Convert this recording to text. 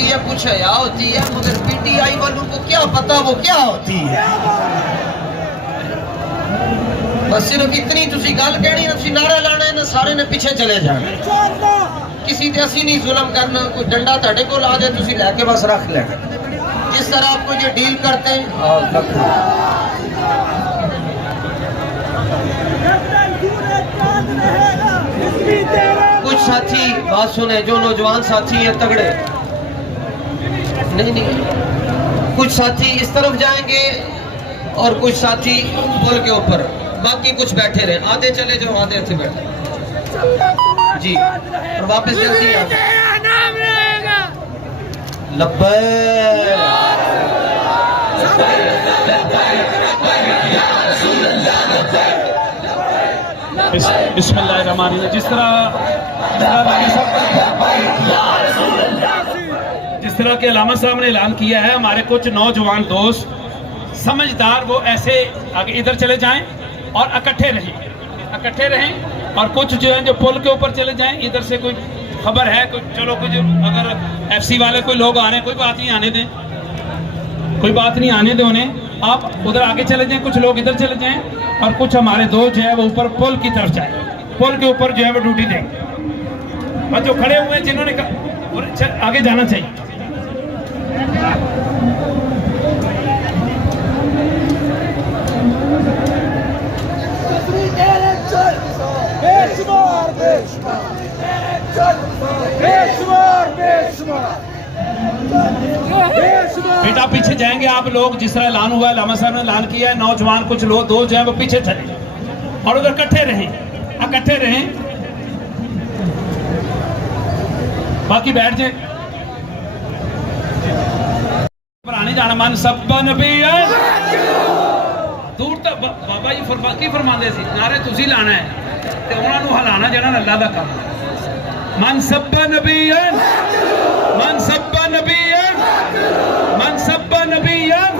होती है, कुछ हया होती है, मगर पीटीआई वालों को क्या पता वो क्या होती है। बस सिर्फ इतनी तुसी गल कहनी ना, नारा लाना है ना, सारे ने पीछे चले जाना। किसी ते असी नहीं जुल्म करना, कोई डंडा ताड़े को ला दे तुसी लैके बस रख लेना। जिस तरह आपको ये डील करते हैं कुछ साथी बात सुने, जो नौजवान साथी है तगड़े नहीं, कुछ साथी इस तरफ जाएंगे और कुछ साथी पुल के ऊपर, बाकी कुछ बैठे रहे। आधे चले जाओ, आधे अच्छे बैठे जी, और वापस जल्दी बिस्मिल्लाहिर्रहमानिर्रहीम। जिस तरह के अल्लामा साहब ने ऐलान किया है, हमारे कुछ नौजवान दोस्त समझदार वो ऐसे आगे इधर चले जाएं और इकट्ठे रहें, और कुछ जो है जो पुल के ऊपर चले जाएं। इधर से कोई खबर है कोई, चलो कुछ अगर एफसी वाले कोई लोग आ रहे हैं, कोई बात नहीं, आने दें, कोई बात नहीं, आने दें उन्हें। आप उधर आगे चले जाएं, कुछ लोग इधर चले जाएं, और कुछ हमारे दोस्त जो है वो ऊपर पुल की तरफ जाए, पुल के ऊपर जो है वो ड्यूटी देंगे। और जो खड़े हुए हैं जिन्होंने आगे जाना चाहिए। बेटा पीछे जाएंगे आप लोग, जिस तरह ऐलान हुआ है, अल्लामा साहब ने ऐलान किया है, नौजवान कुछ लोग दोस्त जो है वो पीछे चले और उधर इकट्ठे रहें, बाकी बैठ जाए। पुरानी जाना मन सब नबी दूर तक बाबा जी फरमाते सी, नारे तुसी लाना है ते उन्हां नूं हिलाना जेड़ा अल्लाह दा काम है। मन सब्बा नबीयन, मन सब्बा नबीयन, मन सब्बा नबीयन।